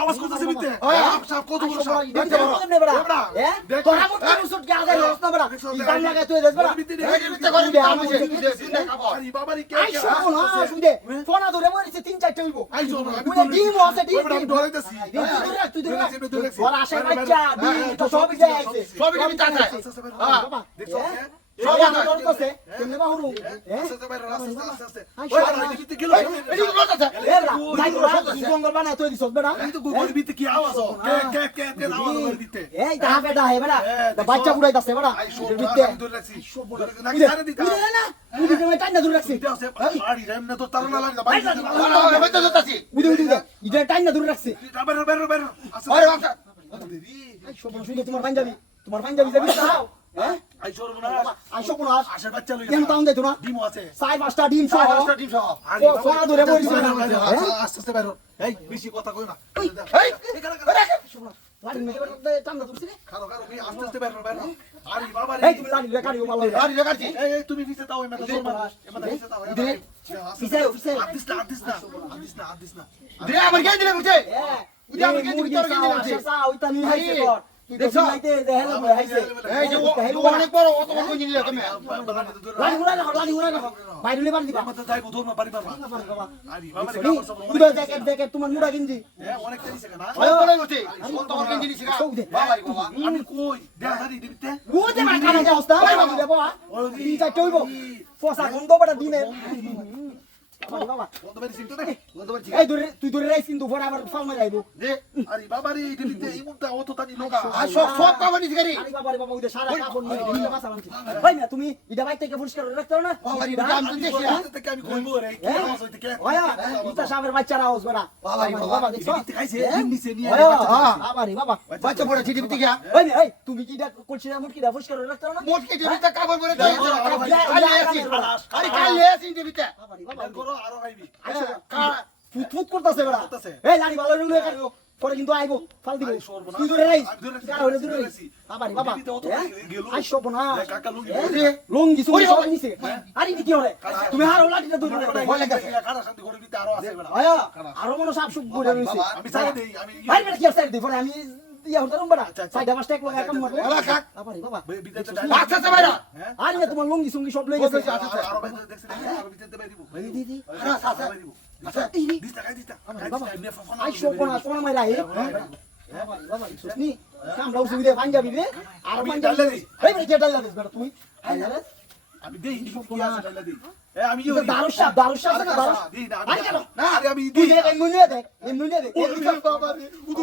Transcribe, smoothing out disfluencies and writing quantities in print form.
আওয়াজ করতেছে বিতে সাপ কত বড় সাপ দেখতে পারো না বড়া তোরা মত সুট কে আগে রস না বড়া ইজান লাগা তুই দেস বড়া বিতে করে দে আমি চিন্তা খাবো আরে বাবারি কে আই শোনো না শুনে ফোন ধরে মরিছে 3-4টা হইবো আই জোন আমি ডিম আছে ডিম ডরাইতাছি তুই ধরে বড় আশা বাচ্চা ডিম তো সবই যায় আছে সবই আমি তাতে বাবা দেখছো সব আমি করতেছে কেমনে বাহুরু আস্তে বাইরে আস্তে আই ওই শোনো বিতে গেল এদিকে করতেছে এ বড়া যাই করো জঙ্গল বানায় তুই দিছস বড়া আমি তো গোবর বিতে কি আওয়াজ কে আওয়াজ করে বিতে এই দা বেটা হে বড়া বাচ্চা বুড়াইতাছে বড়া আই শোন বিতে আমি ধরে রাখছি নাকি সারে দিতা না উদি তুমি টাইনা ধরে রাখছি বিতে আছে আড়ি রেমনে তো তারা না লাগে ভাই আমি তো যেতাছি উদি ইটা টাইনা ধরে রাখছি বের আস্তে আরে বাবা আই শোনো শুনে তোমার পাঞ্জাবি যাবি দাও হ্যাঁ আই সর্বনাশ আই শোনাস আশের বাচ্চা লই কেন টাউন দেতো না ডিমো আছে 4-5টা ডিম সহ টিম সহ ও ফোনা ধরে বইছে আস্তে বাইরো এই বেশি কথা কই না এই লাড়ি মেরে টান্না ধরছি রে খারো আস্তে বাইরো আরে বাবা এই তুমি লাড়ি রে কাটিও ভালো আরে রেগাছি এই তুমি নিচে তাও এমন নিচে তাও পিছে আদিস না দে আমার কে দিলে বুঝে হ্যাঁ উদি আমার কে দিলে তোর কে দিলে সা ওইটা নিয়ে আইছে তোর তুই তো দেখছো? লাইতে দেখালে বলে আইছে এই যে ও অনেক বড় অত বড় কই নিলে তুমি লাড়ি উড়া না বাইরে বাড়ি দিবা আমাদের যাইবো ধর্ম বাড়ি বাবা বাবা আরে বাবা রে উড়া জ্যাকেট তোমার মুড়া গিঞ্জি অনেক দিছে না অনেক বড় বটে তোমার কে জিনিস গা বাবা রে বাবা আমি কই দেখা হারি দিতে ওতে মাথা না অবস্থা রে বাবা তিনটা চইব ফসা গন্ধ বড় দিনে বাবা বন্ধ বাড়ি চিন্তা নাকি এই তুই ধরে রাইস কিন্তু পরে আবার ফাল মারাইব দে আরে বাবা রে দিতে ইমুনটা অত তানি লগা আর সব কাবানি দিগারি আরে বাবা ওই সারা কাপড় নিয়ে দিলে বাসা বানছি ভাই না তুমি এটা বাইক থেকে পরিষ্কার করে রাখতে না বাবা রে দাম তো দেখি থেকে আমি কইবো রে কি আওয়াজ হইতে কে ওয়া ইটা সাবের বাচ্চারা আওয়াজ বড়া বাবা রে বাবা দেখছো দিতে খাইছে নিচে নিয়ে বাবা রে বাবা বাচ্চা পড়ে ছিটি বিতে গিয়া এই তুমি কি এটা করছিস মুটকি দা পরিষ্কার করে রাখতে না মোটকে দিবিতে কাবর করে দে আরে কাল আসি দিবিতে বাবা রে বাবা করো আরো আইবি ফুট করতেছে বড়া করতেছে। এই লাড়ি ভালো রুলে কাটো পরে কিন্তু আইবো ফাল দিব তুই ধরে রাইস কার হইলে ধরে রাইস বাবা রে বাবা আই শোপ না কাকা লুঙ্গি লঙ্গি সুই সব নিছে আরে কি হরে তুমি হার লাঠিটা ধরে ভয় লাগে কারা শান্তি করে দিতে আরো আছে বেটা আয়া আরো মনে সাপ সুপ করে রইছে আমি সাইড দেই আমি ভাই বেটা কি সাইড দি পরে আমি ইয়া হতাম বড়া সাইডা মাস্টার এক লাগা কাম মারবো ওলা কাক বাবা রে বাবা বিদেতে আচ্ছা আচ্ছা ভাইরা আরে তোমার লঙ্গি সুঙ্গি সব লয়ে গেছে আরো ভাই দেখছি আরো বিদেতে বাই দিব দি দি আচ্ছা আচ্ছা দিস্তা খাই দিস্তা আই শোপ না কোন মাইরা হে বাবা বাবা সুসনি কাম লাউ সুবিধে পাঞ্জাবি রে আর পাঞ্জাবি এই বেটা ডাল দিস বেটা তুই আমি দেই কি আছে লাইলা দেই এ আমি দারুশা আছে না দারুশা দেই না আরে কেন না আরে আমি তুই দেই দেখ এমনি দেখ বাবা রে উদু